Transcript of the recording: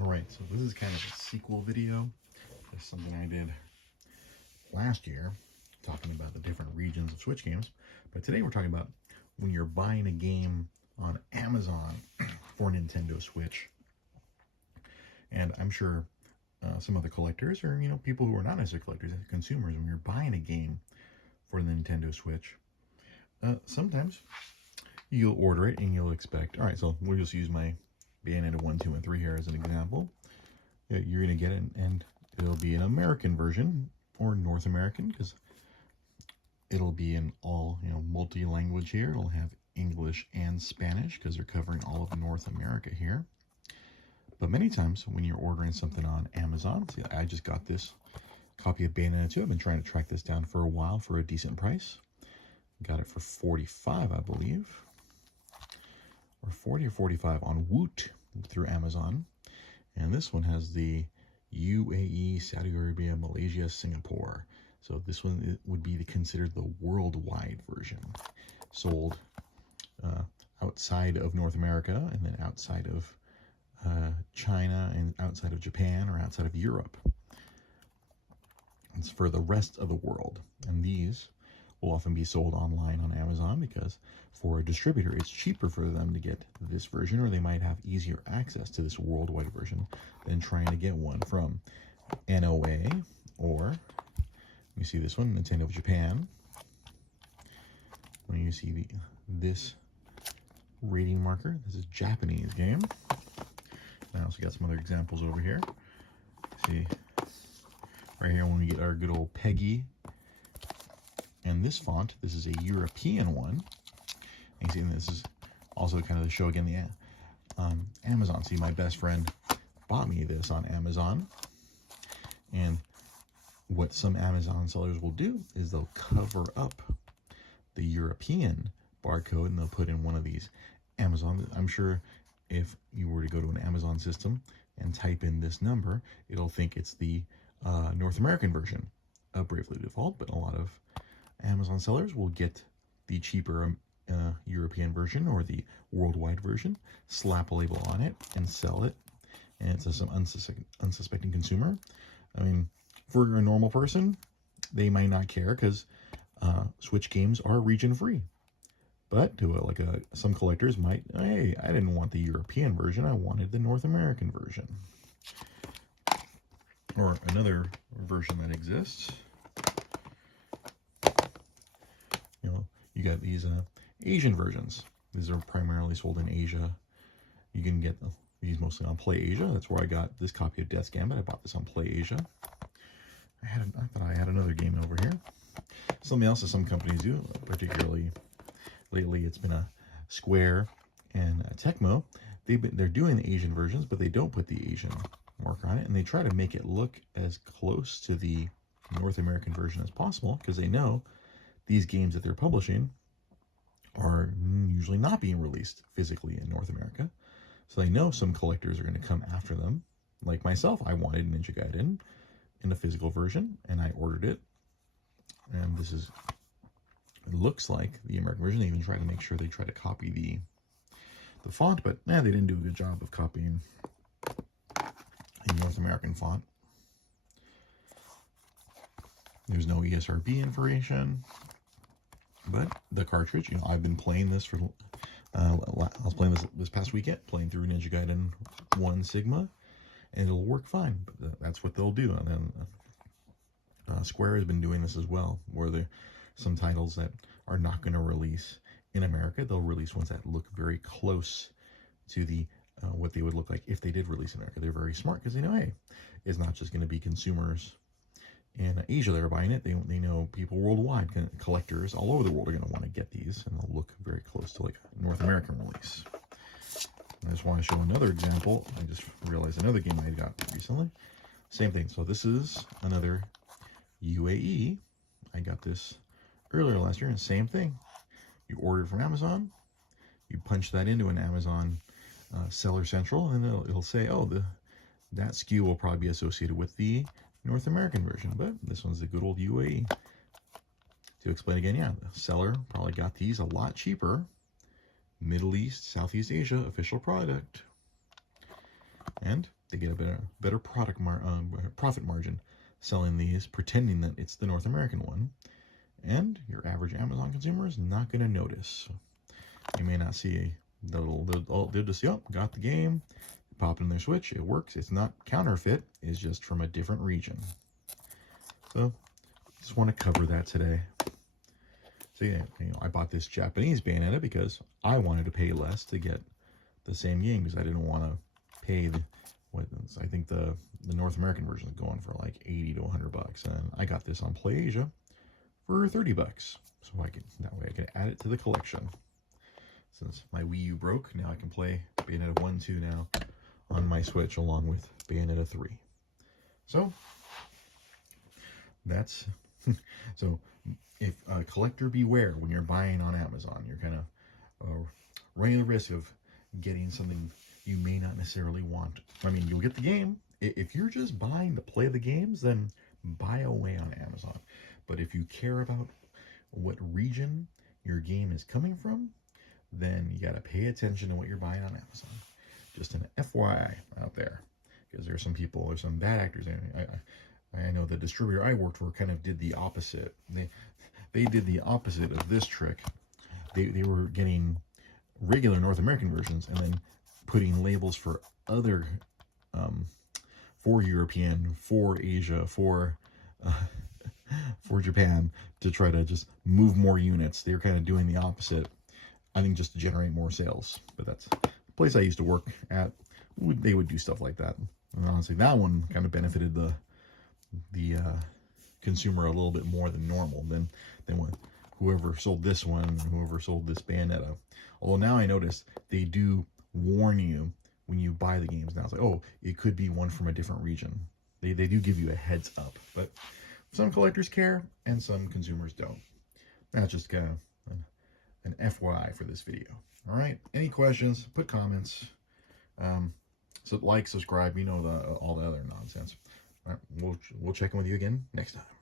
Alright, so this is kind of a sequel video. It's something I did last year, talking about the different regions of Switch games. But today we're talking about when you're buying a game on Amazon for Nintendo Switch. And I'm sure some other collectors, or people who are not necessarily collectors, consumers, when you're buying a game for the Nintendo Switch, sometimes you'll order it and you'll expect, all right, so we'll just use my Bayonetta 1, 2, and 3 here as an example. You're going to get it, and it'll be an American version, or North American, because it'll be in all, multi-language here. It'll have English and Spanish, because they're covering all of North America here. But many times, when you're ordering something on Amazon, see, I just got this copy of Bayonetta 2. I've been trying to track this down for a while for a decent price. Got it for $45, I believe. Or $40 or $45 on Woot through Amazon. And this one has the UAE, Saudi Arabia, Malaysia, Singapore. So this one would be considered the worldwide version. Sold outside of North America, and then outside of China, and outside of Japan, or outside of Europe. It's for the rest of the world. And these will often be sold online on Amazon, because for a distributor, it's cheaper for them to get this version, or they might have easier access to this worldwide version than trying to get one from NOA, or you see this one, Nintendo of Japan. When you see this rating marker, this is Japanese game. I also got some other examples over here. See, right here when we get our good old Peggy. And this font, this is a European one. And you see, this is also kind of the show again, the Amazon. See, my best friend bought me this on Amazon. And what some Amazon sellers will do is they'll cover up the European barcode, and they'll put in one of these Amazon. I'm sure if you were to go to an Amazon system and type in this number, it'll think it's the North American version of Bravely Default, but a lot of Amazon sellers will get the cheaper European version or the worldwide version, slap a label on it, and sell it. And it's to some unsuspecting consumer. I mean, for a normal person, they might not care, because Switch games are region free. But to some collectors might, hey, I didn't want the European version, I wanted the North American version. Or another version that exists. You got these Asian versions. These are primarily sold in Asia. You can get these mostly on Play Asia. That's where I got this copy of Death's Gambit. I bought this on Play Asia. I thought I had another game over here. Something else that some companies do, particularly lately, it's been a Square and a Tecmo. They're doing the Asian versions, but they don't put the Asian marker on it, and they try to make it look as close to the North American version as possible, because they know these games that they're publishing are usually not being released physically in North America. So they know some collectors are going to come after them. Like myself, I wanted Ninja Gaiden in a physical version, and I ordered it. And this is, it looks like the American version. They even try to make sure they try to copy the font, but they didn't do a good job of copying the North American font. There's no ESRB information. But the cartridge, I've been playing this for, I was playing this past weekend, playing through Ninja Gaiden 1 Sigma, and it'll work fine. But that's what they'll do. And then Square has been doing this as well, where some titles that are not going to release in America, they'll release ones that look very close to the what they would look like if they did release in America. They're very smart, because they know, hey, it's not just going to be consumers in Asia that are buying it. They know people worldwide, collectors all over the world, are going to want to get these, and they'll look very close to like a North American release. I just want to show another example. I just realized another game I got recently. Same thing. So this is another UAE. I got this earlier last year, and same thing. You order it from Amazon, you punch that into an Amazon Seller Central, and it'll say, oh, that SKU will probably be associated with the North American version, but this one's the good old UAE. To explain again, yeah, the seller probably got these a lot cheaper. Middle East, Southeast Asia official product. And they get a better profit margin selling these, pretending that it's the North American one. And your average Amazon consumer is not going to notice. You may not see they'll just see, oh, got the game, pop it in their Switch, it works. It's not counterfeit, it's just from a different region. So just want to cover that today. So yeah, I bought this Japanese Bayonetta because I wanted to pay less to get the same game, because I didn't want to pay I think the North American version is going for like 80 to 100 bucks, and I got this on PlayAsia for 30 bucks. So that way I can add it to the collection. Since my Wii U broke, now I can play Bayonetta 1, 2 now on my Switch along with Bayonetta 3. So that's so if collector beware when you're buying on Amazon. You're kind of running the risk of getting something you may not necessarily want. I mean, you'll get the game. If you're just buying to play the games, then buy away on Amazon. But if you care about what region your game is coming from, then you got to pay attention to what you're buying on Amazon. Just an FYI out there, because there's some bad actors. I know the distributor I worked for kind of did the opposite. They did the opposite of this trick. They were getting regular North American versions and then putting labels for other, for European, for Asia, for Japan, to try to just move more units. They were kind of doing the opposite, I think, just to generate more sales. But that's the place I used to work at. They would do stuff like that. And honestly, that one kind of benefited the consumer a little bit more than normal than whoever sold this one, whoever sold this Bayonetta. Although now I notice they do warn you when you buy the games now. It's like, oh, it could be one from a different region. They do give you a heads up. But some collectors care and some consumers don't. That's just kind of an FYI for this video. All right. Any questions? Put comments. So like, subscribe. You know all the other nonsense. All right. We'll check in with you again next time.